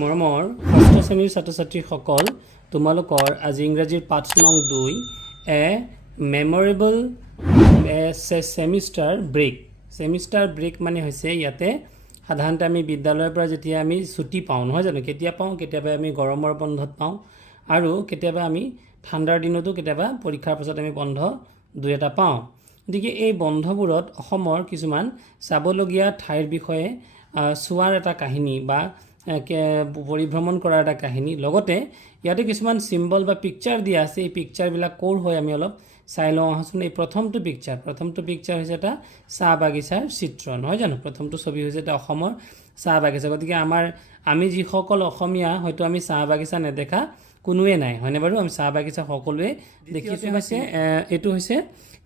মৰমৰ ষষ্ঠ শ্ৰেণীৰ ছাত্ৰ ছাত্ৰীসকল তোমালোকৰ আজি ইংৰাজীৰ পাঠ নং 2 এ মেমৰেবল সেমিষ্টাৰ ব্ৰেক মানে হৈছে ইয়াতে সাধাৰণতে আমি বিদ্যালয়ৰ পৰা যেতিয়া আমি ছুটি পাওঁ নহয় জানো কেতিয়া পাওঁ কেতিয়াবা আমি গৰমৰ বন্ধত পাওঁ আৰু কেতিয়াবা আমি ঠাণ্ডাৰ দিনতো কেতিয়াবা পৰীক্ষাৰ পাছত আমি বন্ধ দুই এটা পাওঁ গতিকে এই বন্ধবোৰত অসমৰ কিছুমান চাবলগীয়া ঠাইৰ বিষয়ে চোৱাৰ এটা কাহিনী বা পৰিভ্ৰমণ কৰাৰ এটা কাহিনী লগতে ইয়াতে কিছুমান সিম্বল বা পিকচাৰ দিয়া আছে এই পিকচাৰবিলাক ক'ৰ হয় আমি অলপ চাই লওঁ আহচোন এই প্ৰথমটো পিকচাৰ হৈছে এটা চাহ বাগিচাৰ চিত্ৰ নহয় জানো প্ৰথমটো ছবি হৈছে এটা অসমৰ চাহ বাগিচা গতিকে আমি যিসকল অসমীয়া হয়তো আমি চাহ বাগিচা নেদেখা কোনোৱে নাই হয়নে বাৰু আমি চাহ বাগিচা সকলোৱে দেখিছোঁ হৈছে এইটো হৈছে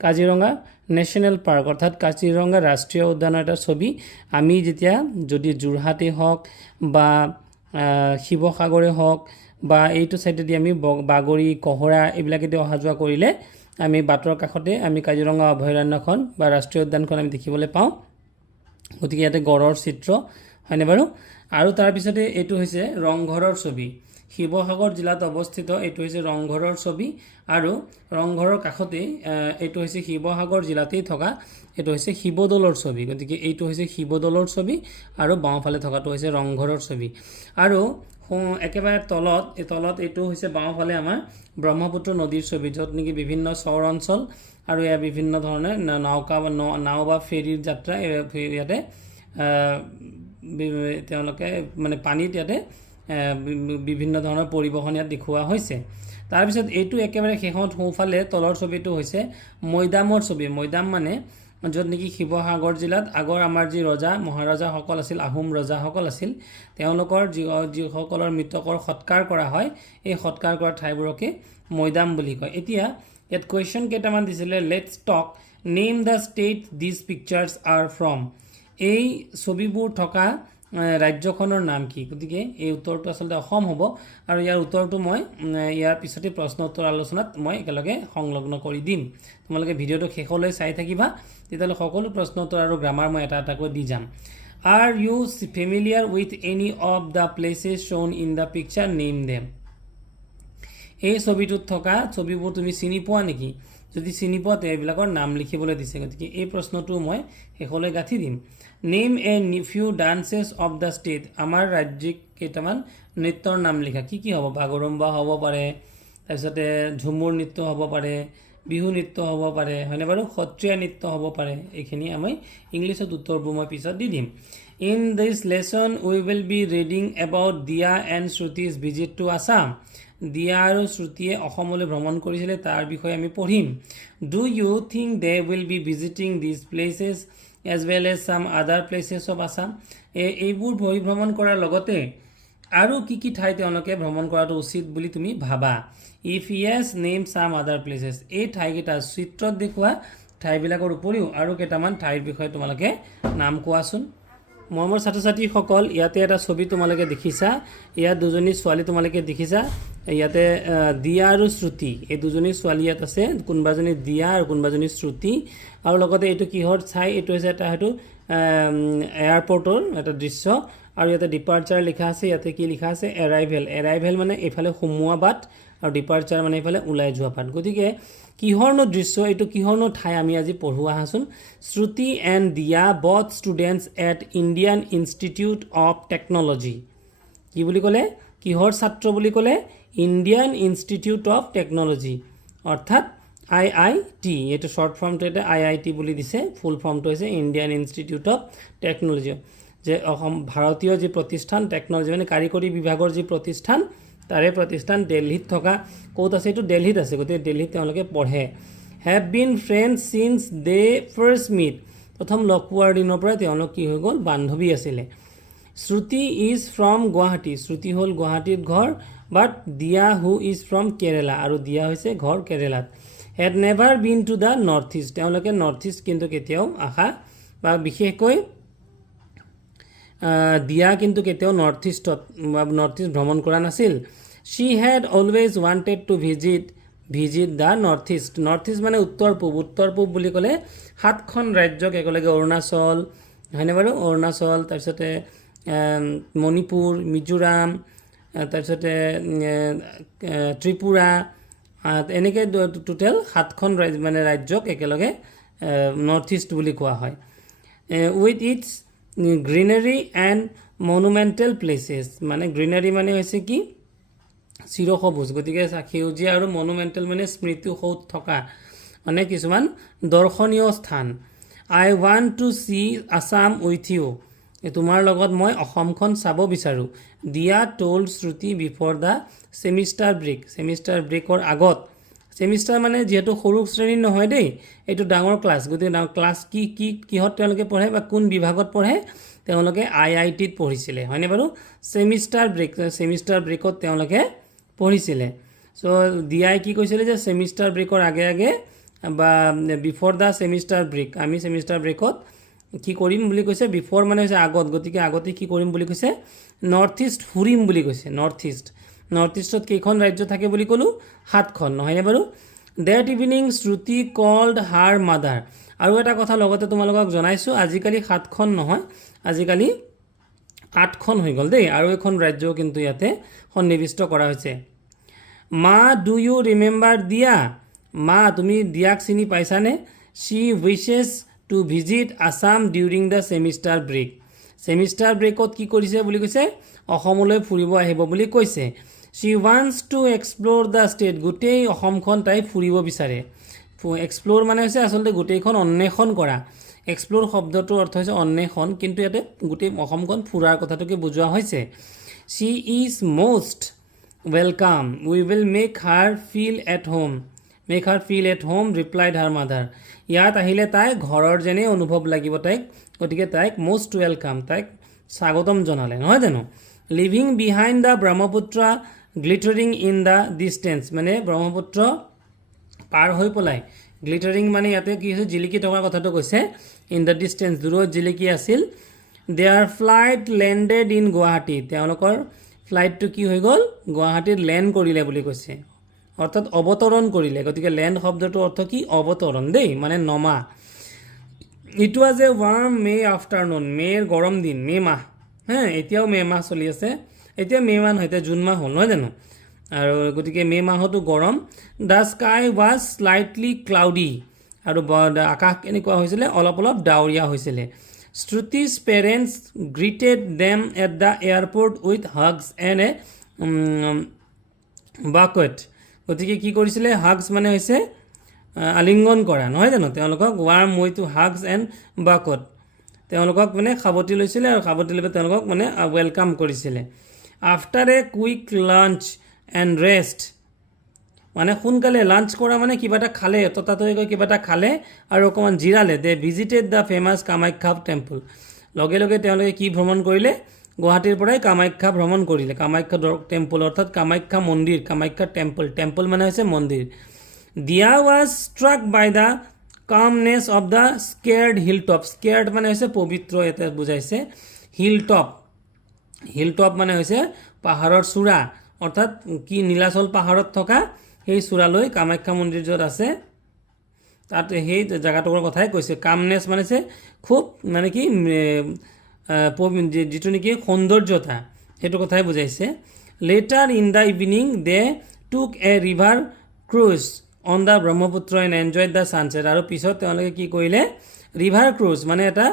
কাজিৰঙা নেশ্যনেল পাৰ্ক অৰ্থাৎ কাজিৰঙা ৰাষ্ট্ৰীয় উদ্যানৰ এটা ছবি আমি যেতিয়া যদি যোৰহাটে হওক বা শিৱসাগৰে হওক বা এইটো সাইডেদি আমি বাগৰি কহৰা এইবিলাকেদি অহা যোৱা কৰিলে আমি বাটৰ কাষতে আমি কাজিৰঙা অভয়াৰণ্যখন বা ৰাষ্ট্ৰীয় উদ্যানখন আমি দেখিবলৈ পাওঁ গতিকে ইয়াতে গড়ৰ চিত্ৰ হয়নে বাৰু আৰু তাৰ পিছতে এইটো হৈছে ৰংঘৰৰ ছবি শিৱসাগৰ জিলাত অৱস্থিত এইটো হৈছে ৰংঘৰৰ ছবি আৰু ৰংঘৰৰ কাষতে এইটো হৈছে শিৱসাগৰ জিলাতেই থকা এইটো হৈছে শিৱদৌলৰ ছবি গতিকে এইটো হৈছে শিৱদৌলৰ ছবি আৰু বাওঁফালে থকাটো হৈছে ৰংঘৰৰ ছবি আৰু একেবাৰে তলত এইটো হৈছে বাওঁফালে আমাৰ ব্ৰহ্মপুত্ৰ নদীৰ ছবি য'ত নেকি বিভিন্ন চৰ অঞ্চল আৰু ইয়াৰ বিভিন্ন ধৰণে নাও বা ফেৰীৰ যাত্ৰা ইয়াতে তেওঁলোকে মানে পানীত ইয়াতে বিভিন্ন ধৰণৰ পৰিবহণ ইয়াত দেখুওৱা হৈছে তাৰপিছত এইটো একেবাৰে শেষত সোঁফালে তলৰ ছবিটো হৈছে মৈদামৰ ছবি মৈদাম মানে য'ত নেকি শিৱসাগৰ জিলাত আগৰ আমাৰ যি ৰজা মহাৰজাসকল আছিল আহোম ৰজাসকল আছিল তেওঁলোকৰ যিসকলৰ মৃতকৰ সৎকাৰ কৰা হয় এই সৎকাৰ কৰা ঠাইবোৰকে মৈদাম বুলি কয় এতিয়া ইয়াত কুৱেশ্যন কেইটামান দিছিলে let's talk name the state these pictures are from এই ছবিবোৰ থকা ৰাজ্যখনৰ নাম কি গতিকে এই উত্তৰটো আচলতে অসম হ'ব আৰু ইয়াৰ উত্তৰটো মই ইয়াৰ পিছতে প্ৰশ্ন উত্তৰ আলোচনাত মই একেলগে সংলগ্ন কৰি দিম তোমালোকে ভিডিঅ'টো শেষলৈ চাই থাকিবা তেতিয়াহ'লে সকলো প্ৰশ্ন উত্তৰ আৰু গ্ৰামাৰ মই এটা এটাকৈ দি যাম are you familiar with any of the places shown in the picture name them এই ছবিটোত থকা ছবিবোৰ তুমি চিনি পোৱা নেকি যদি চিনি পোৱা এইবিলাকৰ নাম লিখিবলৈ দিছে গতিকে এই প্ৰশ্নটো মই শেষলৈ গাঁঠি দিম name a few dances of the state আমাৰ ৰাজ্যিক কেইটামান নৃত্যৰ নাম লিখা কি হ'ব বাগৰুম্বা হ'ব পাৰে তাৰপিছতে ঝুমুৰ নৃত্য হ'ব পাৰে বিহু নৃত্য হ'ব পাৰে হয়নে বাৰু সত্ৰীয়া নৃত্য হ'ব পাৰে এইখিনি আমি ইংলিছত উত্তৰবোৰ মই পিছত দি দিম in this lesson we will be reading about Diya and Shruti's visit to Assam Diya আৰু শ্ৰুতিয়ে অসমলৈ ভ্ৰমণ কৰিছিলে তাৰ বিষয়ে আমি পঢ়িম do you think they will be visiting these places as well as some other places of Assam এইবোৰ পৰিভ্ৰমণ কৰাৰ লগতে আৰু কি ঠাই তেওঁলোকে ভ্ৰমণ কৰাটো উচিত বুলি তুমি ভাবা if yes name some other places এই ঠাইকেইটা চিত্ৰত দেখুওৱা ঠাইবিলাকৰ উপৰিও আৰু কেইটামান ঠাইৰ বিষয়ে তোমালোকে নাম কোৱাচোন মৰমৰ ছাত্ৰ ছাত্ৰীসকল ইয়াতে এটা ছবি তোমালোকে দেখিছা ইয়াত দুজনী ছোৱালী তোমালোকে দেখিছা ইয়াতে দিয়া আৰু শ্ৰুতি এই দুজনী ছোৱালী ইয়াত আছে কোনোবাজনী দিয়া আৰু কোনোবাজনী শ্ৰুতি আৰু লগতে এইটো কিহৰ ঠাই এইটো হৈছে এটা হয়তো এয়াৰপৰ্টৰ এটা দৃশ্য আৰু ইয়াতে ডিপাৰ্চাৰ লিখা আছে ইয়াতে কি লিখা আছে এৰাইভেল মানে এইফালে সোমোৱা বাট আৰু ডিপাৰ্চাৰ মানে এইফালে ওলাই যোৱা বাট গতিকে কিহৰনো দৃশ্য এইটো কিহৰনো ঠাই আমি আজি পঢ়ো আহাচোন শ্ৰুতি এণ্ড দিয়া both students at Indian Institute of technology কি বুলি ক'লে কিহৰ ছাত্ৰ বুলি ক'লে ইণ্ডিয়ান ইনষ্টিটিউট অফ টেকন'লজি অৰ্থাৎ IIT এইটো শ্বৰ্ট ফৰ্মটো এটা IIT বুলি দিছে ফুল ফৰ্মটো হৈছে ইণ্ডিয়ান ইনষ্টিটিউট অফ টেকন'লজি যে অসম ভাৰতীয় যি প্ৰতিষ্ঠান টেকন'লজি মানে কাৰিকৰী বিভাগৰ যি প্ৰতিষ্ঠান তাৰে প্ৰতিষ্ঠান দিল্লীত থকা ক'ত আছে এইটো দিল্লীত আছে গতিকে দিল্লীত তেওঁলোকে পঢ়ে have been friends since they first met প্ৰথম লগ পোৱাৰ দিনৰ পৰাই তেওঁলোক কি হৈ গ'ল বান্ধৱী আছিলে শ্ৰুতি ইজ ফ্ৰম গুৱাহাটী শ্ৰুতি হ'ল গুৱাহাটীত ঘৰ বাট দিয়া হু ইজ ফ্ৰম কেৰেলা আৰু দিয়া হৈছে ঘৰ কেৰেলাত had never been to the north east তেওঁলোকে নৰ্থ ইষ্ট কিন্তু কেতিয়াও আশা বা বিশেষকৈ দিয়া কিন্তু কেতিয়াও নৰ্থ ইষ্ট ভ্ৰমণ কৰা নাছিল she had always wanted to visit the north east মানে উত্তৰ পূব বুলি ক'লে 7খন ৰাজ্যক একেলগে অৰুণাচল হয়নে বাৰু অৰুণাচল তাৰপিছতে মণিপুৰ মিজোৰাম তাৰপিছতে ত্ৰিপুৰা এনেকৈ টোটেল 7খন মানে ৰাজ্যক একেলগে নৰ্থ ইষ্ট বুলি কোৱা হয় with its greenery and monumental places মানে গ্ৰীনাৰী মানে হৈছে কি চিৰসবুজ গতিকে সেউজীয়া আৰু মনুমেণ্টেল মানে স্মৃতিসৌধ থকা মানে কিছুমান দৰ্শনীয় স্থান I want to see Assam with you তোমাৰ লগত মই অসমখন চাব বিচাৰোঁ Diya told Shruti before the semester ব্ৰেকৰ আগত ছেমিষ্টাৰ মানে যিহেতু সৰু শ্ৰেণীৰ নহয় দেই এইটো ডাঙৰ ক্লাছ গতিকে ক্লাছ কিহত তেওঁলোকে পঢ়ে বা কোন বিভাগত পঢ়ে তেওঁলোকে IITত পঢ়িছিলে হয়নে বাৰু ছেমিষ্টাৰ ব্ৰেকত তেওঁলোকে পঢ়িছিলে চ' দিয়াই কি কৈছিলে যে ছেমিষ্টাৰ ব্ৰেকৰ আগে বা বিফৰ দ্য ছেমিষ্টাৰ ব্ৰেক আমি ছেমিষ্টাৰ ব্ৰেকত কি কৰিম বুলি কৈছে বিফৰ মানে হৈছে আগত গতিকে আগতে কি কৰিম বুলি কৈছে নৰ্থ ইষ্ট ফুৰিম বুলি কৈছে নৰ্থ ইষ্টত কেইখন ৰাজ্য থাকে বুলি ক'লোঁ 7খন নহয়নে বাৰু ডেট ইভিনিং শ্ৰুতি কল্ড হাৰ মাদাৰ আৰু এটা কথা লগতে তোমালোকক জনাইছোঁ আজিকালি 7খন নহয় আজিকালি 8খন হৈ গ'ল দেই আৰু এখন ৰাজ্য কিন্তু ইয়াতে সন্নিৱিষ্ট কৰা হৈছে মা ডু ইউ ৰিমেম্বাৰ দিয়া মা তুমি দিয়াক চিনি পাইছানে she wishes to visit Assam during the semester ব্ৰেকত কি কৰিছে বুলি কৈছে অসমলৈ ফুৰিব আহিব বুলি কৈছে she wants to explore the state গোটেই অসমখন তাই ফুৰিব বিচাৰে এক্সপ্ল'ৰ মানে হৈছে আচলতে গোটেইখন অন্বেষণ কৰা এক্সপ্ল'ৰ শব্দটোৰ অৰ্থ হৈছে অন্বেষণ কিন্তু ইয়াতে গোটেই অসমখন ফুৰাৰ কথাটোকে বুজোৱা হৈছে she is most welcome we will make her feel at home replied her mother ইয়াত আহিলে তাই ঘৰৰ যেনেই অনুভৱ লাগিব তাইক গতিকে তাইক মষ্ট ৱেলকাম তাইক স্বাগতম জনালে নহয় জানো living behind the Brahmaputra glittering in the distance মানে ব্ৰহ্মপুত্ৰ পাৰ হৈ পেলাই গ্লিটাৰিং মানে ইয়াতে কি হৈছে জিলিকি থকাৰ কথাটো কৈছে ইন দ্য ডিষ্টেঞ্চ দূৰত জিলিকি আছিল দেয়াৰ ফ্লাইট লেণ্ডেড ইন গুৱাহাটী তেওঁলোকৰ ফ্লাইটটো কি হৈ গ'ল গুৱাহাটীত লেণ্ড কৰিলে বুলি কৈছে অৰ্থাৎ অৱতৰণ কৰিলে গতিকে লেণ্ড শব্দটোৰ অৰ্থ কি অৱতৰণ দেই মানে নমা it was A warm May afternoon মে'ৰ গৰম দিন মে' মাহ এতিয়াও মে' মাহ চলি আছে এতিয়া মে' মাহ নহয় এতিয়া জুন মাহ হ'ল নহয় জানো আৰু গতিকে মে' মাহতো গৰম the sky was slightly cloudy আৰু আকাশ কেনেকুৱা হৈছিলে অলপ ডাৱৰীয়া হৈছিলে Shruti's parents greeted them at the airport with hugs and a bouquet গতিকে কি কৰিছিলে হাগছ মানে হৈছে আলিংগন কৰা নহয় জানো তেওঁলোকক warm way to hugs and bouquet তেওঁলোকক মানে সাৱটি লৈছিলে আৰু সাৱটি লৈ তেওঁলোকক মানে ৱেলকাম কৰিছিলে after a quick lunch and rest মানে সোনকালে লাঞ্চ কৰা মানে কিবা এটা খালে ততাতৈয়াকৈ কিবা এটা খালে আৰু অকণমান জিৰালে they visited the famous Kamakhya temple লগে লগে তেওঁলোকে কি ভ্ৰমণ কৰিলে গুৱাহাটীৰ পৰাই কামাখ্যা ভ্ৰমণ কৰিলে কামাখ্যা টেম্পল অৰ্থাৎ কামাখ্যা মন্দিৰ কামাখ্যা টেম্পল মানে হৈছে মন্দিৰ Dia was struck by the calmness of the sacred sacred মানে হৈছে পবিত্ৰ এটা বুজাইছে হিল টপ মানে হৈছে পাহাৰৰ চূড়া অৰ্থাৎ কি নীলাচল পাহাৰত থকা সেই চূড়ালৈ কামাখ্যা মন্দিৰ য'ত আছে তাত সেই জেগাটোৰ কথাই কৈছে কামনেছ মানে হৈছে খুব মানে কি যিটো নেকি সৌন্দৰ্যতা সেইটো কথাই বুজাইছে later in the evening they took a river cruise on the Brahmaputra and enjoyed the sunset আৰু পিছত তেওঁলোকে কি কৰিলে ৰিভাৰ ক্ৰুজ মানে এটা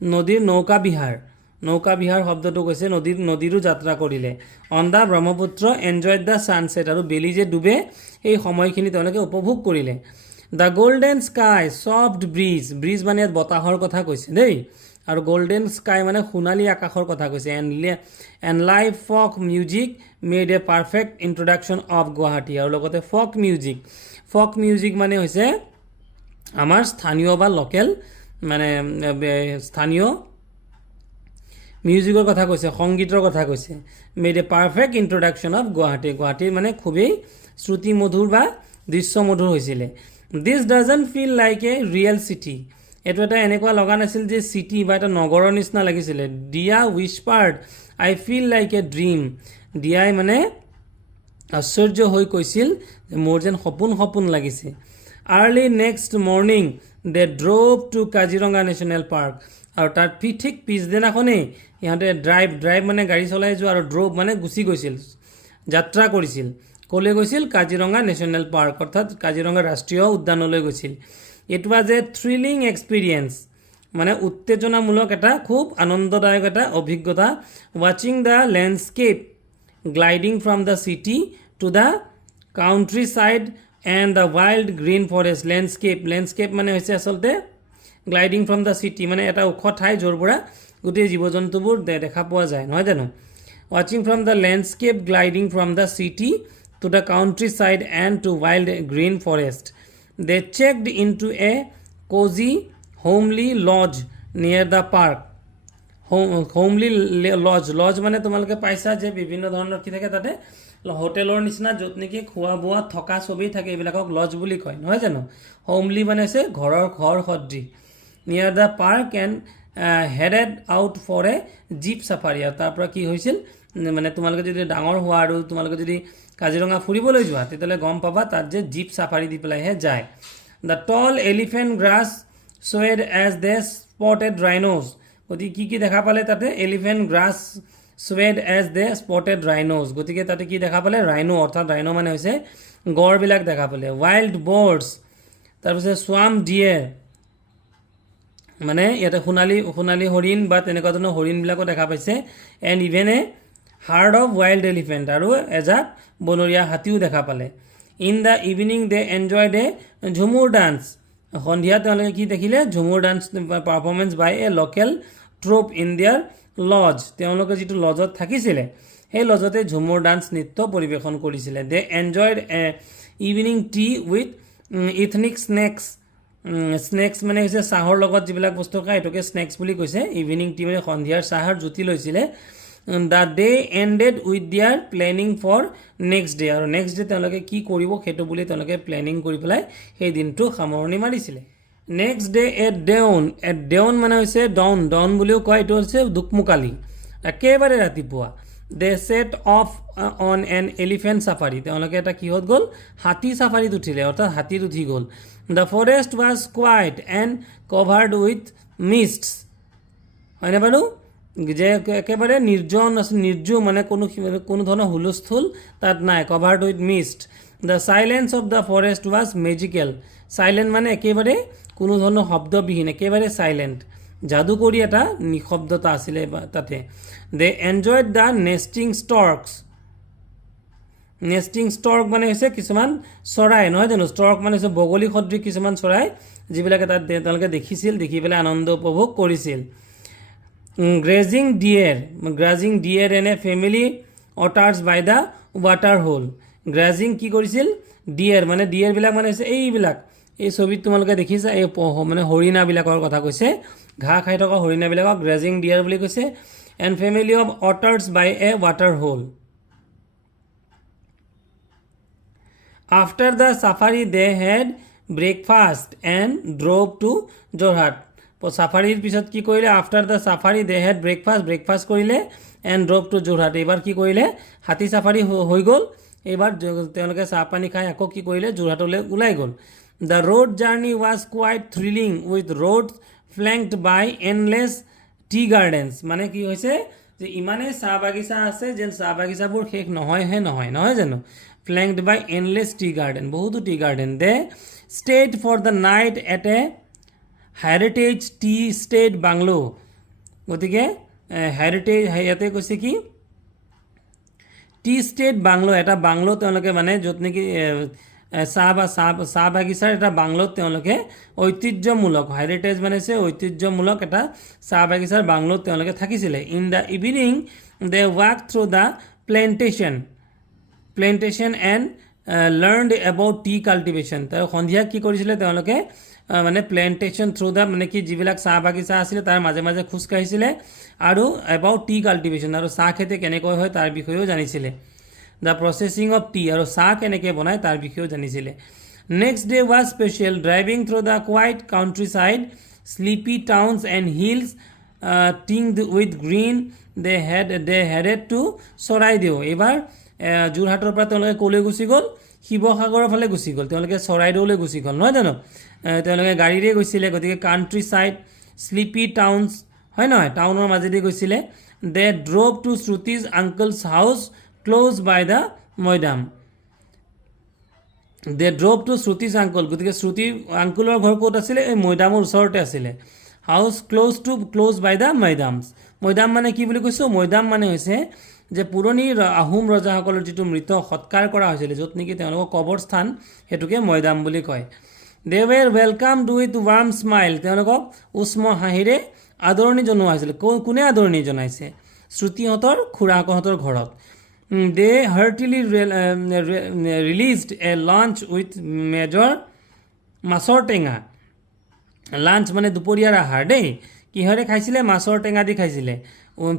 নদীৰ নৌকা বিহাৰ শব্দটো কৈছে নদীৰো যাত্ৰা কৰিলে on the Brahmaputra enjoyed the sunset আৰু বেলি যে ডুবে সেই সময়খিনি তেওঁলোকে উপভোগ কৰিলে the golden sky soft bridge মানে ইয়াত বতাহৰ কথা কৈছে দেই আৰু গল্ডেন স্কাই মানে সোণালী আকাশৰ কথা কৈছে and live folk music made a perfect introduction of Guwahati আৰু লগতে ফক মিউজিক মানে হৈছে আমাৰ স্থানীয় বা লোকেল মানে স্থানীয় মিউজিকৰ কথা কৈছে সংগীতৰ কথা কৈছে made a perfect introduction of গুৱাহাটীৰ মানে খুবেই শ্ৰুতিমধুৰ বা দৃশ্যমধুৰ হৈছিলে this doesn't feel like a real city এইটো এটা এনেকুৱা লগা নাছিল যে চিটি বা এটা নগৰৰ নিচিনা লাগিছিলে দিয়া হুইস্পাৰ্ড আই ফিল লাইক এ ড্ৰিম দিয়াই মানে আশ্চৰ্য হৈ কৈছিল যে মোৰ যেন সপোন লাগিছে আৰ্লি নেক্সট মৰ্ণিং দে ড্ৰ'ভ টু কাজিৰঙা নেশ্যনেল পাৰ্ক আৰু তাৰ ঠিক পিছদিনাখনেই ইহঁতে ড্ৰাইভ মানে গাড়ী চলাই যোৱা আৰু ড্ৰ'ভ মানে গুচি গৈছিল, যাত্ৰা কৰিছিল। ক'লৈ গৈছিল? কাজিৰঙা নেশ্যনেল পাৰ্ক, অৰ্থাৎ কাজিৰঙা ৰাষ্ট্ৰীয় উদ্যানলৈ গৈছিল। It was a thrilling experience, মানে উত্তেজনামূলক এটা খুব আনন্দদায়ক এটা অভিজ্ঞতা। ৱাচিং the landscape gliding from the city to the countryside and the wild green forest. Landscape মানে হৈছে আচলতে গ্লাইডিং ফ্ৰম দ্য চিটি, মানে এটা ওখ ঠাই য'ৰ পৰা গোটেই জীৱ জন্তুবোৰ দেখা পোৱা যায়, নহয় জানো? ৱাচিং from the landscape gliding from the city to the countryside and to wild green forest. They checked in to a cozy homely lodge near the park. Homely lodge মানে তোমালোকে পাইছা যে বিভিন্ন ধৰণৰ কি থাকে তাতে, হোটেলৰ নিচিনা য'ত নেকি খোৱা বোৱা থকা চবেই থাকে, এইবিলাকক লজ বুলি কয়, নহয় জানো? হোমলি মানে হৈছে ঘৰ সদৃশ। Near the park and headed out for a jeep safari. আৰু তাৰ পৰা কি হৈছিল, মানে তোমালোকে যদি ডাঙৰ হোৱা আৰু তোমালোকে যদি কাজিৰঙা ফুৰিবলৈ যোৱা তেতিয়াহ'লে গম পাবা তাত যে জীপ চাফাৰী দি পেলাইহে যায়। The tall elephant grass swayed as they spotted rhinos. গতিকে কি দেখা পালে তাতে? Elephant grass swayed as they spotted rhinos. গতিকে তাতে কি দেখা পালে? ৰাইনো, অৰ্থাৎ ৰাইনো মানে হৈছে গড়বিলাক দেখা পালে। ৱাইল্ড বৰ্ডছ, তাৰপিছত সোৱাম ডিয়েৰ, মানে ইয়াতে সোণালী হৰিণ বা তেনেকুৱা ধৰণৰ হৰিণবিলাকো দেখা পাইছে। And even a herd of wild elephant, আৰু এজাক বনৰীয়া হাতীও দেখা পালে। In the evening they enjoyed a Jhumur dance. সন্ধিয়া তেওঁলোকে কি দেখিলে? Jhumur dance performance by a local troupe in their lodge. তেওঁলোকে যিটো লজত থাকিছিলে সেই লজতে ঝুমুৰ ডান্স নৃত্য পৰিৱেশন কৰিছিলে। They enjoyed a evening tea with ethnic snacks মানে হৈছে চাহৰ লগত যিবিলাক বস্তু খায় এইটোকে স্নেক্স বুলি কৈছে। ইভিনিং টি মানে সন্ধিয়াৰ চাহৰ জুতি লৈছিলে। দ্য ডে এণ্ডেড উইথ দিয়াৰ প্লেনিং ফৰ নেক্সট ডে, আৰু নেক্সট ডে তেওঁলোকে কি কৰিব সেইটো বুলি তেওঁলোকে প্লেনিং কৰি পেলাই সেই দিনটো সামৰণি মাৰিছিলে। নেক্সট ডে এট ডেউন মানে হৈছে ডন বুলিও কয়, এইটো হৈছে দুকমুকালি, একেবাৰে ৰাতিপুৱা। They set off on an elephant safari, তেওঁলোকে এটা কিহত গ'ল? হাতী চাফাৰীত উঠিলে, অৰ্থাৎ হাতীত উঠি গ'ল। The forest was quiet and covered with mists, হয়নে বাৰু? যে একেবাৰে নিৰ্জু, মানে কোনো ধৰণৰ হুলস্থুল তাত নাই। Covered with Mist. The silence of the forest was magical. Silent মানে একেবাৰে কোনো ধৰণৰ শব্দবিহীন, একেবাৰে চাইলেণ্ট, যাদুকৰী এটা নিঃশব্দতা আছিলে তাতে। দে এনজয়ড দ্য নেষ্টিং ষ্টৰ্ক মানে হৈছে কিছুমান চৰাই, নহয় জানো? ষ্টৰ্ক মানে হৈছে বগলী সদৃশ কিছুমান চৰাই, যিবিলাকে তাত তেওঁলোকে দেখিছিল, দেখি পেলাই আনন্দ উপভোগ কৰিছিল। Grazing deer and a family otters by the water hole. Grazing কি কৰিছিল? ডিয়েৰবিলাক মানে হৈছে এইবিলাক, এই ছবিত তোমালোকে দেখিছা, এই মানে হৰিণাবিলাকৰ কথা কৈছে, ঘাঁহ খাই থকা হৰিণাবিলাকক গ্ৰেজিং ডিয়েৰ বুলি কৈছে। And family of otters by a water hole. After the safari they had breakfast and drove to Jorhat. চাফাৰীৰ পিছত কি কৰিলে? After the safari they had breakfast কৰিলে এণ্ড ড্ৰ'ভ টু যোৰহাট। এইবাৰ কি কৰিলে? হাতী চাফাৰী হৈ গ'ল, এইবাৰ তেওঁলোকে চাহ পানী খাই আকৌ কি কৰিলে? যোৰহাটলৈ ওলাই গ'ল। The road journey was quite thrilling with road flanked by endless tea gardens. মানে কি হৈছে যে ইমানেই চাহ বাগিচা আছে যেন চাহ বাগিচাবোৰ শেষ নহয় জানো? Flanked by endless tea garden, বহুতো tea garden. They stayed for the night at a heritage tea estate bungalow. গতিকে হেৰিটেজ ইয়াতে কৈছে কি? টি ষ্টেট বাংলো, এটা বাংলো তেওঁলোকে মানে য'ত নেকি চাহ বাগিচাৰ এটা বাংলোত তেওঁলোকে ঐতিহ্যমূলক, হেৰিটেজ মানে হৈছে ঐতিহ্যমূলক এটা চাহ বাগিচাৰ বাংলোত তেওঁলোকে থাকিছিলে। In the evening they walk through the plantation and learned about tea cultivation. তাৰ সন্ধিয়া কি কৰিছিলে তেওঁলোকে? মানে প্লেণ্টেশ্যন থ্ৰু দ্য, মানে কি যিবিলাক চাহ বাগিচা আছিলে তাৰ মাজে মাজে খোজকাঢ়িছিলে, আৰু এবাউট টি কাল্টিভেশ্যন, আৰু চাহ খেতি কেনেকৈ হয় তাৰ বিষয়েও জানিছিলে। দ্য প্ৰচেছিং অফ টি, আৰু চাহ কেনেকৈ বনায় তাৰ বিষয়েও জানিছিলে। Next day was special, driving through the quiet countryside, sleepy towns and hills tinged with green. They headed to Charaideo. এইবাৰ যোৰহাটৰ পৰা তেওঁলোকে ক'লৈ গুচি গ'ল? শিৱসাগৰৰ ফালে গুচি গ'ল, তেওঁলোকে চৰাইদেউলৈ গুচি গ'ল, নহয় জানো? তেওঁলোকে গাড়ীৰে গৈছিলে, গতিকে কাউণ্ট্ৰি ছাইড, স্লিপি টাউনছ হয় নহয় টাউনৰ মাজেদি গৈছিলে they drove to Shruti's uncle's house close by the moidam they drove to Shruti's uncle গতিকে শ্ৰুতি আংকুলৰ ঘৰ ক'ত আছিলে এই মৈদামৰ ওচৰতে আছিলে হাউচ ক্লোজ বাই দ্য মৈদামছ মৈদাম মানে কি বুলি কৈছোঁ মৈদাম মানে হৈছে যে পুৰণি আহোম ৰজাসকলৰ যিটো মৃত সৎকাৰ কৰা হৈছিলে য'ত নেকি তেওঁলোকৰ কবৰস্থান সেইটোকে মৈদাম বুলি কয় they were welcomed with warm smile তেওঁলোকক উষ্ম হাঁহিৰে আদৰণি জনোৱা হৈছিলে কোনে আদৰণি জনাইছে শ্ৰুতিহঁতৰ খুৰাকহঁতৰ ঘৰত they heartily relished a lunch with মেজৰ মাছৰ টেঙা লাঞ্চ মানে দুপৰীয়াৰ আহাৰ দেই কিহৰে খাইছিলে মাছৰ টেঙা দি খাইছিলে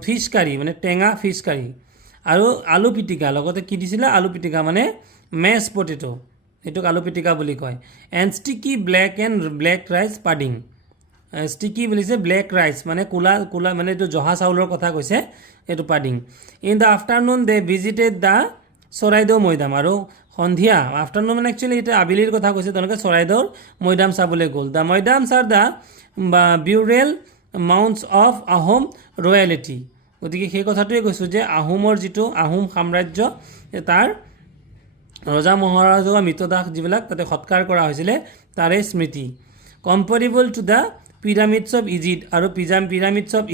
ফিছ কাৰী মানে টেঙা ফিছ কাৰী আৰু আলু পিটিকা লগতে কি দিছিলে আলু পিটিকা মানে মেছ পটেটো এইটোক আলু পিটিকা বুলি কয় and sticky black rice pudding sticky বুলিছে ব্লেক ৰাইচ মানে কোলা মানে এইটো জহা চাউলৰ কথা কৈছে এইটো pudding in the afternoon they visited the Charaideo Moidam আৰু সন্ধিয়া আফটাৰনুন মানে একচুৱেলি এতিয়া আবেলিৰ কথা কৈছে তেওঁলোকে চৰাইদেউৰ মৈদাম চাবলৈ গ'ল the moidams are the burial mounds of Ahom royalty গতিকে সেই কথাটোৱে কৈছোঁ যে আহোমৰ যিটো আহোম সাম্ৰাজ্য তাৰ ৰজা মহাৰাজৰ মৃতদেহ যিবিলাক তাতে সৎকাৰ কৰা হৈছিলে তাৰে স্মৃতি কম্পেৰিবল টু দ্য পিৰামিডছ অফ ইজিপ্ট আৰু পিৰামিডছ অফ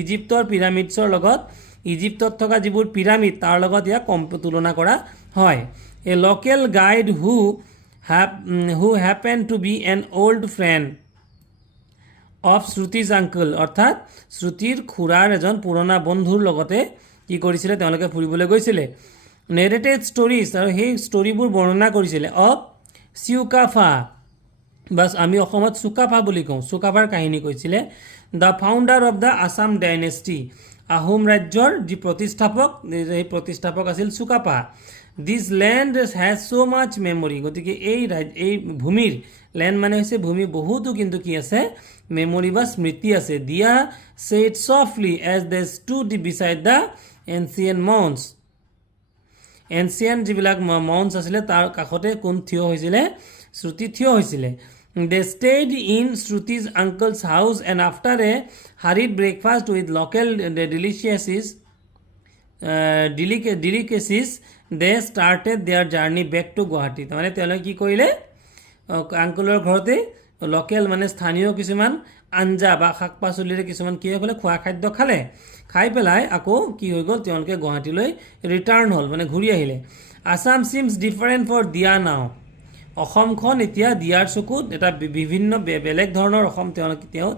ইজিপ্তৰ পিৰামিডছৰ লগত ইজিপ্তত থকা যিবোৰ পিৰামিড তাৰ লগত ইয়াক তুলনা কৰা হয় a local guide who happen to be an old friend of Shruti's uncle অৰ্থাৎ শ্ৰুতিৰ খুৰাৰ এজন পুৰণা বন্ধুৰ লগতে কি কৰিছিলে তেওঁলোকে ফুৰিবলৈ গৈছিলে নেৰেটেড ষ্টৰিজ আৰু সেই ষ্টৰিবোৰ বৰ্ণনা কৰিছিলে অফ চিউকাফা বাছ আমি অসমত চুকাফা বুলি কওঁ চুকাফাৰ কাহিনী কৈছিলে the founder of the Assam dynasty Ahom ৰাজ্যৰ যি প্ৰতিষ্ঠাপক সেই প্ৰতিষ্ঠাপক আছিল Sukaphaa this land has so' much memory গতিকে এই ভূমিৰ লেণ্ড মানে হৈছে ভূমি বহুতো কিন্তু কি আছে মেমৰি বা স্মৃতি আছে Dia said softly as they stood beside the ancient mounds ancient যিবিলাক মাউণ্টছ আছিলে তাৰ কাষতে কোন থিয় হৈছিলে শ্ৰুতি থিয় হৈছিলে they stayed in Shruti's uncle's house and after a hurried breakfast with local delicacies they started their journey back to Guwahati তাৰমানে তেওঁলোকে কি কৰিলে আংকলৰ ঘৰতে লোকেল মানে স্থানীয় কিছুমান আঞ্জা বা শাক পাচলিৰে কিছুমান কি হৈ গ'লে খোৱা খাদ্য খালে খাই পেলাই আকৌ কি হৈ গ'ল তেওঁলোকে গুৱাহাটীলৈ ৰিটাৰ্ণ হ'ল মানে ঘূৰি আহিলে আছাম চিমছ ডিফাৰেণ্ট ফৰ দিয়া নাও অসমখন এতিয়া দিয়াৰ চকুত এটা বিভিন্ন বেলেগ ধৰণৰ অসম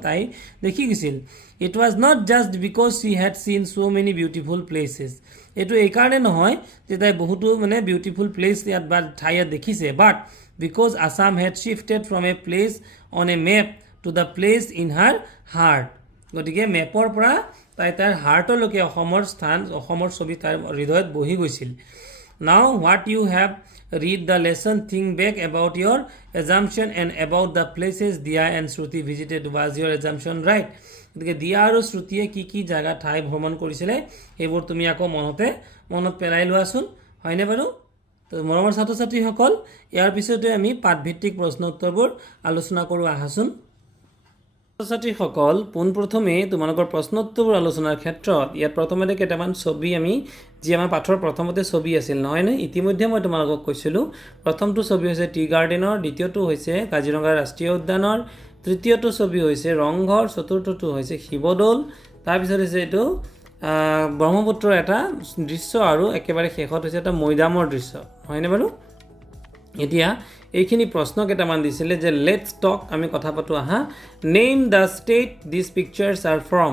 তাই দেখি গৈছিল it was not just because Shi head চিন ছ' মেনি বিউটিফুল প্লেচেছ এইটো এইকাৰণে নহয় যে তাই বহুতো মানে বিউটিফুল প্লেচ ইয়াত বা ঠাই ইয়াত দেখিছে but because Assam had shifted from a place on a map to the place in her heart গতিকে মেপৰ পৰা তাই তাৰ হাৰ্টলৈকে অসমৰ ছবি তাৰ হৃদয়ত বহি গৈছিল now what you have read the lesson think back about your assumption and about the places Dia and Shruti visited was your assumption right গতিকে দিয়া আৰু শ্ৰুতিয়ে কি জায়গা ঠাই ভ্ৰমণ কৰিছিলে সেইবোৰ তুমি আকৌ মনত পেলাই লোৱাচোন হয়নে বাৰু তো মৰমৰ ছাত্ৰ ছাত্ৰীসকল ইয়াৰ পিছতে আমি পাঠভিত্তিক প্ৰশ্ন উত্তৰবোৰ আলোচনা কৰোঁ আহাচোন ছাত্ৰীসকল পোনপ্ৰথমে তোমালোকৰ প্ৰশ্নোত্তৰবোৰ আলোচনাৰ ক্ষেত্ৰত ইয়াত প্ৰথমতে কেইটামান ছবি আমি যি আমাৰ পাঠৰ প্ৰথমতে ছবি আছিল নহয়নে ইতিমধ্যে মই তোমালোকক কৈছিলোঁ প্ৰথমটো ছবি হৈছে টি গাৰ্ডেনৰ দ্বিতীয়টো হৈছে কাজিৰঙা ৰাষ্ট্ৰীয় উদ্যানৰ তৃতীয়টো ছবি হৈছে ৰংঘৰ চতুৰ্থটো হৈছে শিৱদৌল তাৰপিছত হৈছে এইটো ব্ৰহ্মপুত্ৰৰ এটা দৃশ্য আৰু একেবাৰে শেষত হৈছে এটা মৈদামৰ দৃশ্য হয়নে বাৰু এতিয়া এইখিনি প্ৰশ্ন কেইটামান দিছিলে যে লেটছ টক আমি কথা পাতোঁ আহা name the state this pictures are from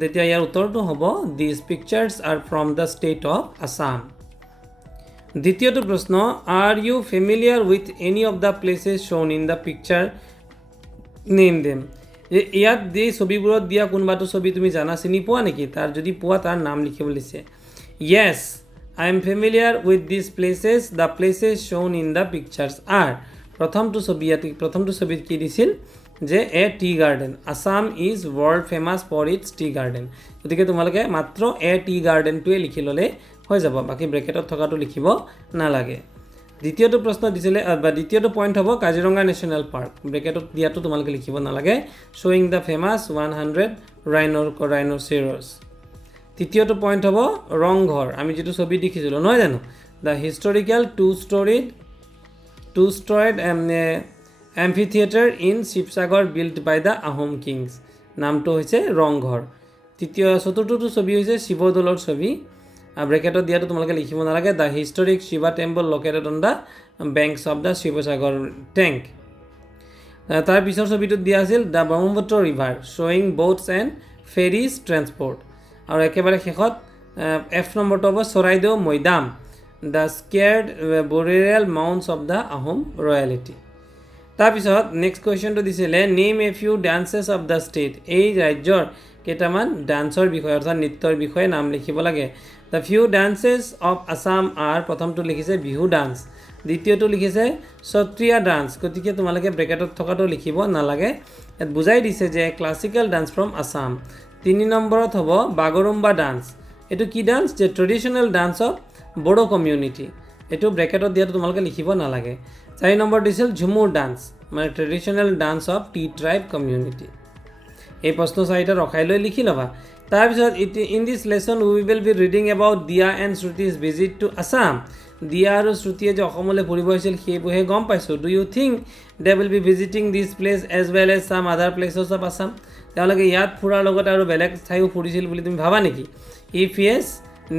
তেতিয়া ইয়াৰ উত্তৰটো হ'ব this pictures are from the state of Assam দ্বিতীয়টো প্ৰশ্ন are you familiar with any of the places shown in the picture name them ইয়াত যে ছবিবোৰত দিয়া কোনোবাটো ছবি তুমি জানা চিনি পোৱা নেকি তাৰ যদি পোৱা তাৰ নাম লিখিবলৈ দিছে য়েছ I am familiar with these places. The places shown in the pictures are প্ৰথমটো ছবিত কি দিছিল যে a tea garden Assam is world famous for its tea garden গতিকে তোমালোকে মাত্ৰ এ টি গাৰ্ডেনটোৱে লিখি ল'লে হৈ যাব বাকী ব্ৰেকেটত থকাটো লিখিব নালাগে দ্বিতীয়টো প্ৰশ্ন দিছিলে বা দ্বিতীয়টো পইণ্ট হ'ব কাজিৰঙা নেশ্যনেল পাৰ্ক ব্ৰেকেটত দিয়াটো তোমালোকে লিখিব নালাগে শ্ব'য়িং দ্য ফেমাছ 100 ৰাইন'চেৰছ তৃতীয়টো পইণ্ট হ'ব ৰংঘৰ আমি যিটো ছবি দেখিছিলোঁ নহয় জানো the historical two storied amphitheatre in Sivasagar built by the Ahom kings নামটো হৈছে ৰংঘৰ চতুৰ্থটো ছবি হৈছে শিৱদৌলৰ ছবি ব্ৰেকেটত দিয়াটো তোমালোকে লিখিব নালাগে the historic Shiva temple located on the banks of the Sivasagar tank তাৰ পিছৰ ছবিটোত দিয়া আছিল দ্য ব্ৰহ্মপুত্ৰ ৰিভাৰ শ্ব'য়িং boats এণ্ড ফেৰিজ ট্ৰেন্সপৰ্ট আৰু একেবাৰে শেষত এফ নম্বৰটো হ'ব Charaideo Moidam the sacred burial mounds of the Ahom royalty তাৰপিছত নেক্সট কুৱেশ্যনটো দিছিলে name a few dances of the state এই ৰাজ্যৰ কেইটামান ডান্সৰ বিষয়ে অৰ্থাৎ নৃত্যৰ বিষয়ে নাম লিখিব লাগে the few dances of Assam are প্ৰথমটো লিখিছে বিহু ডান্স দ্বিতীয়টো লিখিছে সত্ৰীয়া ডান্স গতিকে তোমালোকে ব্ৰেকেটত থকাটো লিখিব নালাগে ইয়াত বুজাই দিছে যে ক্লাছিকেল ডান্স ফ্ৰম আছাম 3 নম্বৰত হ'ব বাগৰুম্বা ডান্স এইটো কি ডান্স যে traditional dance of Bodo community এইটো ব্ৰেকেটত দিয়াটো তোমালোকে লিখিব নালাগে 4 নম্বৰ দিছিল ঝুমুৰ ডান্স মানে traditional dance of tea tribe community এই প্ৰশ্ন চাৰিটা ৰখাই লৈ লিখি ল'বা তাৰপিছত in this lesson we will be reading about Diya and Shruti's visit to Assam Diya আৰু শ্ৰুতিয়ে যে অসমলৈ ফুৰিব আহিছিল সেইবোৰহে গম পাইছোঁ do you think they will be visiting this place as well as some other places of Assam তেওঁলোকে ইয়াত ফুৰাৰ লগতে আৰু বেলেগ ঠাইও ফুৰিছিল বুলি তুমি ভাবা নেকি if yes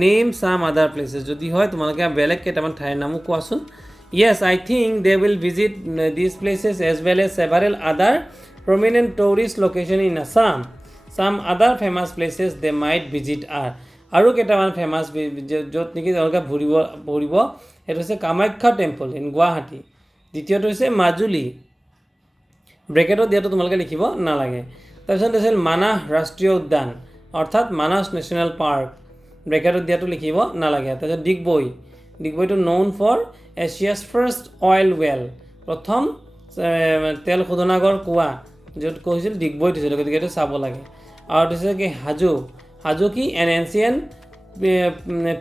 name some other places যদি হয় তোমালোকে বেলেগ কেইটামান ঠাইৰ নামো কোৱাচোন yes I think they will visit this places as well as several other prominent tourist location in Assam. Some other famous places they might visit are. আৰু কেইটামান ফেমাছ য'ত নেকি তেওঁলোকে ফুৰিব সেইটো হৈছে কামাখ্যা টেম্পল ইন গুৱাহাটী দ্বিতীয়টো হৈছে মাজুলী ব্ৰেকেটত দিয়াটো তোমালোকে লিখিব নালাগে তাৰপিছত আছিল মানাহ ৰাষ্ট্ৰীয় উদ্যান অৰ্থাৎ মানাহ নেশ্যনেল পাৰ্ক ব্ৰেকেটত দিয়াটো লিখিব নালাগে তাৰপিছত ডিগবৈটো known for Asia's first oil well প্ৰথম তেল শোধনাগাৰ কুঁৱা য'ত কৈছিল ডিগবৈত হৈছিল গতিকে এইটো চাব লাগে আৰু দিছে কি হাজো কি an ancient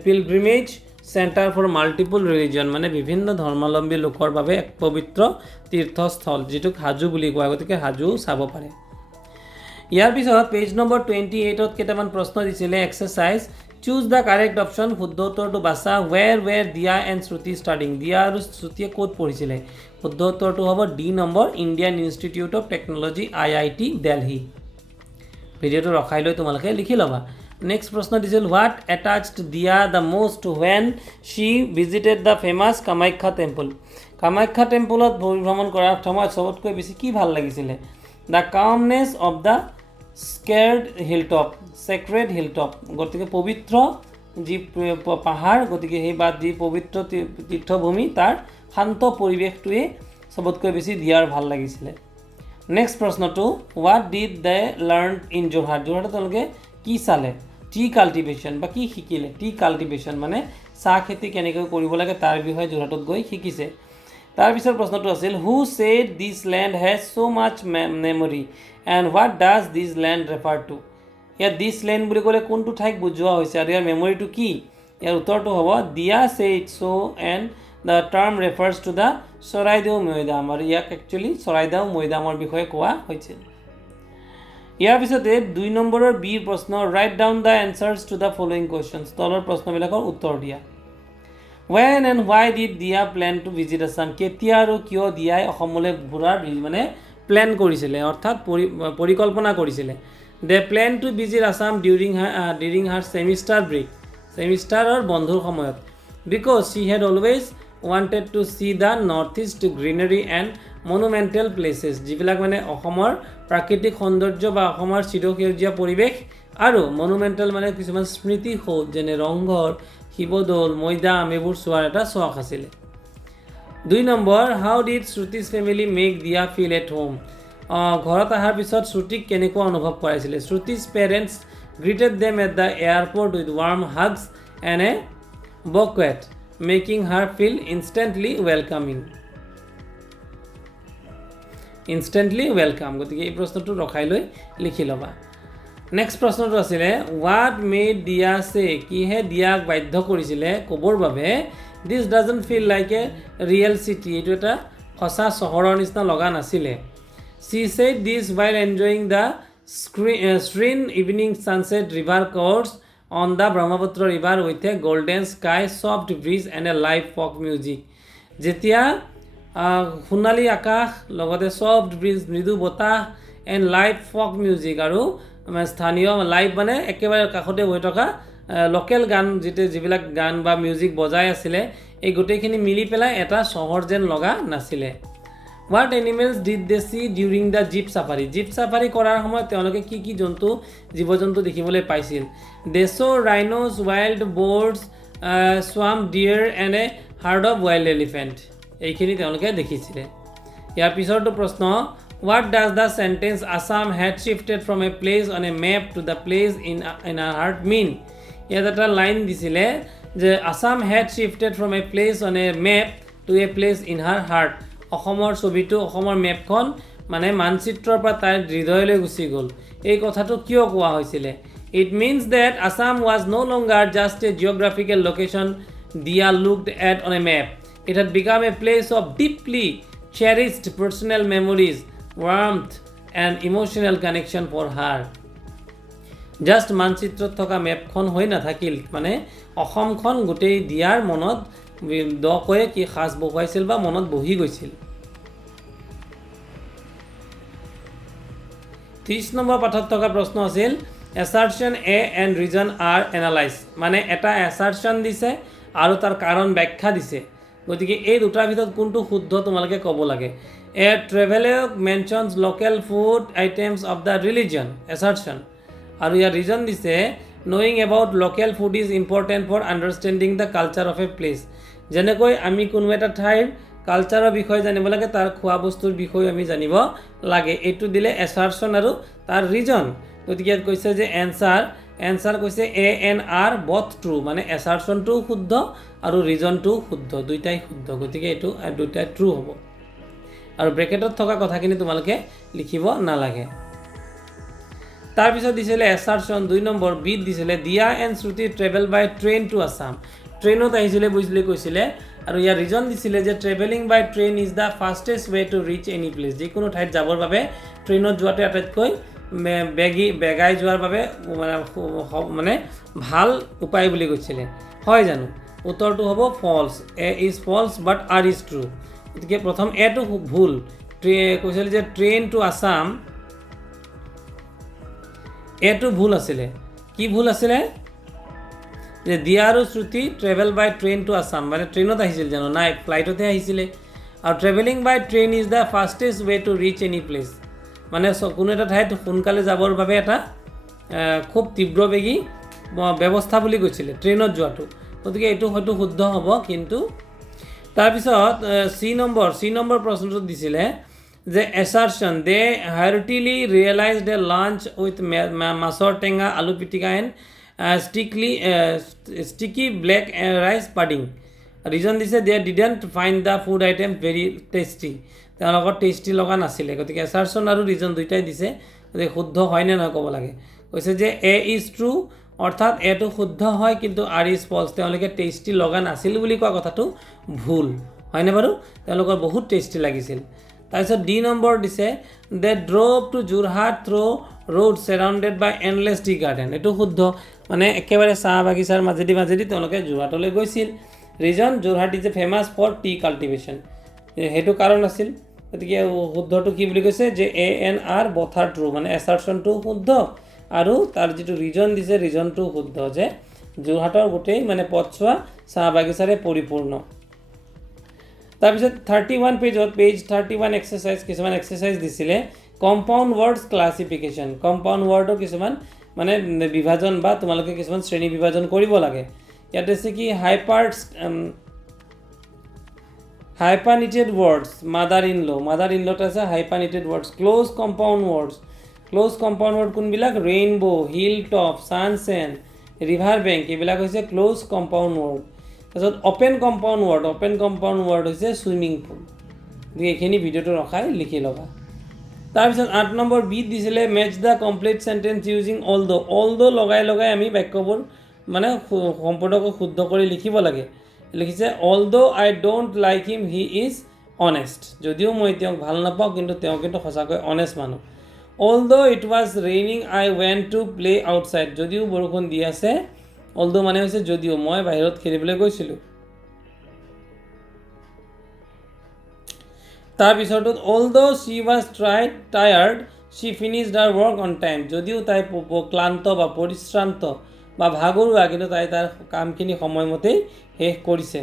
pilgrimage centre for multiple religion মানে বিভিন্ন ধৰ্মাৱলম্বী লোকৰ বাবে এক পবিত্ৰ তীৰ্থস্থল যিটোক হাজো বুলি কোৱা গতিকে হাজো চাব পাৰে ইয়াৰ পিছত পেজ নম্বৰ 28ত কেইটামান প্ৰশ্ন দিছিলে exercise choose the correct option শুদ্ধ উত্তৰটো বাছা ৱেৰ দিয়া এণ্ড শ্ৰুতি ষ্টাডিং দিয়া আৰু শ্ৰুতিয়ে ক'ত পঢ়িছিলে শুদ্ধ উত্তৰটো হ'ব D number Indian Institute of Technology IIT Delhi ভিডিঅ'টো ৰখাই লৈ তোমালোকে লিখি ল'বা নেক্সট প্ৰশ্ন দিছিল what attracted Dia the most when she visited the famous Kamakhya temple Kamakhya টেম্পলত ভ্ৰমণ কৰাৰ সময়ত চবতকৈ বেছি কি ভাল লাগিছিলে the calmness of the sacred hilltop গতিকে পবিত্ৰ যি পাহাৰ গতিকে সেই বা যি পবিত্ৰ তীৰ্থভূমি তাৰ শান্ত পৰিৱেশটোৱে চবতকৈ বেছি দিয়াৰ ভাল লাগিছিলে নেক্সট প্ৰশ্নটো what did they learn in যোৰহাটত তেওঁলোকে কি চালে টি কাল্টিভেশ্যন বা কি শিকিলে টি কাল্টিভেশ্যন মানে চাহ খেতি কেনেকৈ কৰিব লাগে তাৰ বিষয়ে যোৰহাটত গৈ শিকিছে তাৰপিছৰ প্ৰশ্নটো আছিল who said this land has so' much memory and what does this land refer to ইয়াত দিছ লেণ্ড বুলি ক'লে কোনটো ঠাইক বুজোৱা হৈছে আৰু ইয়াৰ মেমৰিটো কি ইয়াৰ উত্তৰটো হ'ব Dia said so' and the term refers to the Charaideo Moidam আৰু ইয়াক একচুৱেলি চৰাইদেউ মৈদামৰ বিষয়ে কোৱা হৈছিল ইয়াৰ পিছতে 2 নম্বৰৰ বিৰ প্ৰশ্ন right down the answers to the following questions তলৰ প্ৰশ্নবিলাকৰ উত্তৰ দিয়া When and why did Dia plan to visit Assam? কেতিয়া আৰু কিয় দিয়াই অসমলৈ ঘূৰাৰ মানে প্লেন কৰিছিলে অৰ্থাৎ পৰিকল্পনা কৰিছিলে They plan to visit Assam during her semester break সেমিষ্টাৰৰ বন্ধৰ সময়ত because she had always wanted to see the northeast greenery and monumental places যিবিলাক মানে অসমৰ প্ৰাকৃতিক সৌন্দৰ্য বা অসমৰ চিৰসেউজীয়া পৰিৱেশ আৰু মনুমেণ্টেল মানে কিছুমান স্মৃতি সৌধ যেনে ৰংঘৰ শিৱদৌল মৈদাম এইবোৰ চোৱাৰ এটা চখ আছিলে 2 number how did Shruti's family make Dia feel at home ঘৰত অহাৰ পিছত শ্ৰুতিক কেনেকুৱা অনুভৱ কৰাইছিলে Shruti's parents greeted them at the airport with warm hugs and a bouquet making her feel instantly welcome গতিকে এই প্ৰশ্নটো ৰখাই লৈ লিখি ল'বা নেক্সট প্ৰশ্নটো আছিলে what made Dia say কিহে দিয়াক বাধ্য কৰিছিলে ক'বৰ বাবে This doesn't feel like a real city. এইটো এটা সঁচা চহৰৰ নিচিনা লগা নাছিলে. She said this while enjoying the serene evening sunset river course on the Brahmaputra river with a golden sky, soft breeze and a live folk music. যেতিয়া সোণালী আকাশ লগতে soft bridge মৃদু বতাহ এণ্ড লাইভ ফক মিউজিক আৰু স্থানীয় live মানে একেবাৰে কাষতে হৈ থকা লোকেল গান যিবিলাক গান বা মিউজিক বজাই আছিলে এই গোটেইখিনি মিলি পেলাই এটা চহৰ যেন লগা নাছিলে. What animals did they see during the jeep safari? Jeep safari কৰাৰ সময়ত তেওঁলোকে কি কি জন্তু জীৱ জন্তু দেখিবলৈ পাইছিল? They saw rhinos, wild boars, swamp deer and a herd of wild elephant. এইখিনি তেওঁলোকে দেখিছিলে. ইয়াৰ পিছৰটো প্ৰশ্ন, what does the sentence Assam had shifted from a place on a map to the place in our heart mean? ইয়াত এটা line দিছিলে যে Assam had shifted from a place on a map to a place in her heart. অসমৰ ছবিটো অসমৰ মেপখন মানে মানচিত্ৰৰ পৰা তাইৰ হৃদয়লৈ গুচি গ'ল. এই কথাটো কিয় কোৱা হৈছিলে? It means that Assam was no longer just a geographical location Dia looked at on a map. It had become a place of deeply cherished personal memories, warmth and emotional connection for her. Just মানচিত্ৰত থকা মেপখন হৈ নাথাকিল, মানে অসমখন গোটেই দিয়াৰ মনত দকয়ে কি খাস বহুৱাইছিল বা মনত বহি গৈছিল. 30 নম্বৰ পাঠত থকা প্ৰশ্ন আছিল assertion A and reason are analyzed. মানে এটা assertion দিছে আৰু তাৰ কাৰণ ব্যাখ্যা দিছে. গতিকে এই দুটাৰ ভিতৰত কোনটো শুদ্ধ তোমালোকে ক'ব লাগে. A traveler mentions local food items of the religion, assertion. আৰু ইয়াৰ reason দিছে knowing about local food is important for understanding the culture of a place. যেনেকৈ আমি কোনো এটা ঠাইৰ কালচাৰৰ বিষয়ে জানিব লাগে, তাৰ খোৱা বস্তুৰ বিষয়ে আমি জানিব লাগে. এইটো দিলে assertion আৰু তাৰ reason. গতিকে ইয়াত কৈছে যে এনসাৰ কৈছে A and R both true, মানে assertionটো শুদ্ধ আৰু reasonটো শুদ্ধ, দুইটাই শুদ্ধ. গতিকে এইটো দুইটাই true হ'ব. আৰু ব্ৰেকেটত থকা কথাখিনি তোমালোকে লিখিব নালাগে. তাৰপিছত দিছিলে assertion 2 নম্বৰ বিট দিছিলে Diya and Shruti travel by train to Assam. ট্ৰেইনত আহিছিলে বুজিলে কৈছিলে আৰু ইয়াৰ ৰিজন দিছিলে যে travelling by train is the fastest way to reach any place. যিকোনো ঠাইত যাবৰ বাবে ট্ৰেইনত যোৱাটো আটাইতকৈ বেগাই যোৱাৰ বাবে মানে ভাল উপায় বুলি কৈছিলে. হয় জানো? উত্তৰটো হ'ব false. A is false but R is true. গতিকে প্ৰথম এটো ভুল. কৈছিলে যে ট্ৰেইন টু আছাম, এটো ভুল আছিলে. কি ভুল আছিলে? যে দিয়া আৰু Shruti travel by train to Assam, মানে ট্ৰেইনত আহিছিল জানো? নাই, ফ্লাইটতে আহিছিলে. আৰু travelling by train is the fastest way to reach any place, মানে কোনো এটা ঠাইত সোনকালে যাবৰ বাবে এটা খুব তীব্ৰবেগী ব্যৱস্থা বুলি কৈছিলে ট্ৰেইনত যোৱাটো. গতিকে এইটো হয়তো শুদ্ধ হ'ব. কিন্তু তাৰপিছত চি নম্বৰ প্ৰশ্নটো দিছিলে যে assertion they heartily realized a lunch with masor tenga alu pitika and sticky black rice pudding. Reason দিছে they didn't find the food item very tasty. তেওঁলোকৰ টেষ্টি লগা নাছিলে. গতিকে assertion আৰু reason দুইটাই দিছে. গতিকে শুদ্ধ হয় নে নহয় ক'ব লাগে. কৈছে যে A is true, অৰ্থাৎ এটো শুদ্ধ হয় কিন্তু R is false. তেওঁলোকে টেষ্টি লগা নাছিল বুলি কোৱা কথাটো ভুল হয়নে বাৰু? তেওঁলোকৰ বহুত টেষ্টি লাগিছিল. তাৰপিছত ডি নম্বৰ দিছে দে drove two Jorhat through road সাৰাউণ্ডেড বাই এণ্ডলেছ টি গাৰ্ডেন. এইটো শুদ্ধ, মানে একেবাৰে চাহ বাগিচাৰ মাজেদি তেওঁলোকে যোৰহাটলৈ গৈছিল. Reason Jorhat is a famous for tea cultivation, সেইটো কাৰণ আছিল. গতিকে শুদ্ধটো কি বুলি কৈছে যে A and R both are true, মানে এছাৰশ্যনটো শুদ্ধ আৰু তাৰ যিটো ৰিজন দিছে ৰিজনটো শুদ্ধ যে যোৰহাটৰ গোটেই মানে পথছোৱা চাহ বাগিচাৰে পৰিপূৰ্ণ. তাৰপিছত 31 পেজত পেজ 31 এক্সাৰচাইজ কিছুমান এক্সাৰচাইজ দিছিলে কম্পাউণ্ড ৱৰ্ডছ ক্লাছিফিকেশ্যন. কম্পাউণ্ড ৱৰ্ডৰ কিছুমান মানে বিভাজন বা তোমালোকে কিছুমান শ্ৰেণী বিভাজন কৰিব লাগে. ইয়াত আছে কি হাইপাৰনিটেড ৱৰ্ডছ, মাদাৰ ইন ল'ত আছে hyphenated words. Closed compound word কোনবিলাক? Rainbow, hill top, sunshine, river bank, এইবিলাক হৈছে ক্ল'জ কম্পাউণ্ড ৱৰ্ড. তাৰপিছত অপেন কম্পাউণ্ড ৱৰ্ড হৈছে ছুইমিং পুল. গতিকে এইখিনি ভিডিঅ'টো ৰখাই লিখি ল'বা. তাৰপিছত 8 নম্বৰ বিট দিছিলে match the complete sentence using all লগাই আমি বাক্যবোৰ মানে সম্পূৰ্ণকৈ শুদ্ধ কৰি লিখিব লাগে. লিখিছে although I don't like him he is honest যদিও মই তেওঁক ভাল নাপাওঁ কিন্তু তেওঁ কিন্তু সঁচাকৈ honest মানুহ although it was raining I went to play outside যদিও বৰষুণ দি আছে although মানে হৈছে যদিও মই বাহিৰত খেলিবলৈ গৈছিলোঁ তাৰ পিছৰটোত although she was tired she finished her work on time যদিও তাই ক্লান্ত বা পৰিশ্ৰান্ত বা ভাগৰুৱা কিন্তু তাই তাৰ কামখিনি সময়মতেই শেষ কৰিছে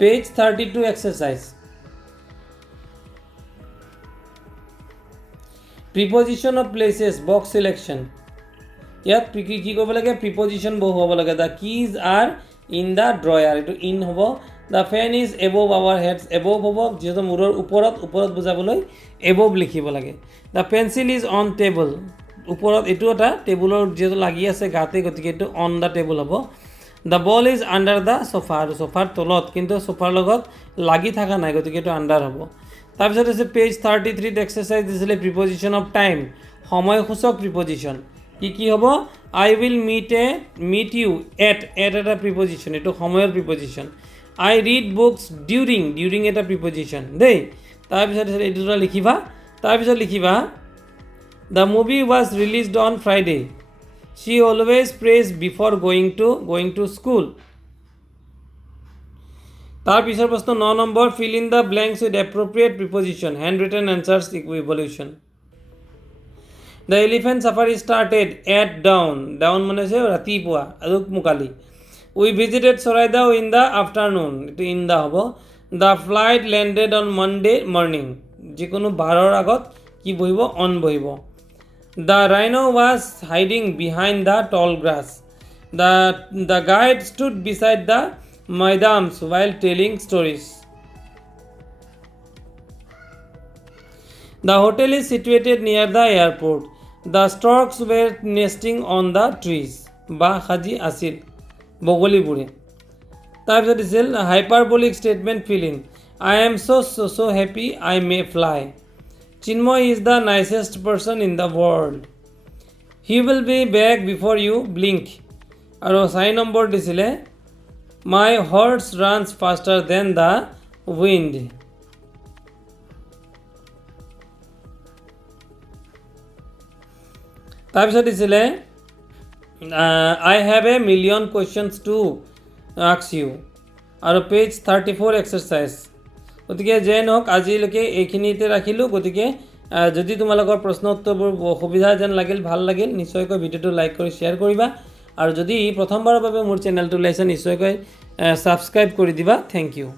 page 32 exercise preposition of places box selection ইয়াত কি কৰিব লাগে প্ৰিপজিশন বহু হ'ব লাগে the keys are in the drawer এটো ইন হ'ব the fan is above our heads above হ'ব যেটো মূৰৰ ওপৰত বুজাবলৈ এবভ লিখিব লাগে the pencil is on table ওপৰত এটো এটা টেবুলৰ যেটো লাগি আছে গাতে গতিকে এটো অন দা টেবল হ'ব দা বল ইজ আন্ডাৰ দা সোফা আৰু সোফাৰ তলত কিন্তু সোফাৰ লগত লাগি থাকা নাই গতিকে এটো আন্ডাৰ হ'ব তাৰ পিছত আছে পেজ 33 ত এক্সাৰসাইজ দিছিলে প্ৰিপজিশন অফ টাইম সময়সূচক প্ৰিপজিশন কি হ'ব আই উইল মিট ইউ এট এটা প্ৰিপজিশন এটো সময়ৰ প্ৰিপজিশন I read books during এটা preposition দেই তাৰ পিছত এটো লিখিবা the movie was released on Friday she always prays before going to school তাৰ পিছৰ প্ৰশ্ন 9 number fill in the blanks with appropriate preposition handwritten answers evolution the elephant safari started at dawn মানে হৈছে ৰাতিপুৱা আৰু মুকালি We visited Soraidao in the afternoon. It in the hobo. The flight landed on Monday morning. Jikono barar agot ki bohibo on bohibo. The rhino was hiding behind the tall grass. The guide stood beside the maidams while telling stories. The hotel is situated near the airport. The storks were nesting on the trees. Ba khaji asil. বগলিপুৰে তাৰপিছত দিছিল hyperbolic statement fill in I am so happy I may fly Chinmoy is the nicest person in the world he will be back before you blink আৰু 6 number দিছিলে my horse runs faster than the wind তাৰপিছত দিছিলে I have a million questions to ask you আৰু page 34 exercise গতিকে যেন হওক আজিলৈকে এইখিনিতে ৰাখিলো গতিকে যদি তোমালোকৰ প্ৰশ্ন উত্তৰবোৰ সুবিধা যেন লাগিল ভাল লাগিল নিশ্চয়কৈ ভিডিওটো লাইক কৰি শেয়াৰ কৰিবা আৰু যদি প্ৰথমবাৰৰ বাবে মোৰ চেনেলটো লাইছে নিশ্চয়কৈ সাবস্ক্ৰাইব কৰি দিবা থ্যাংক ইউ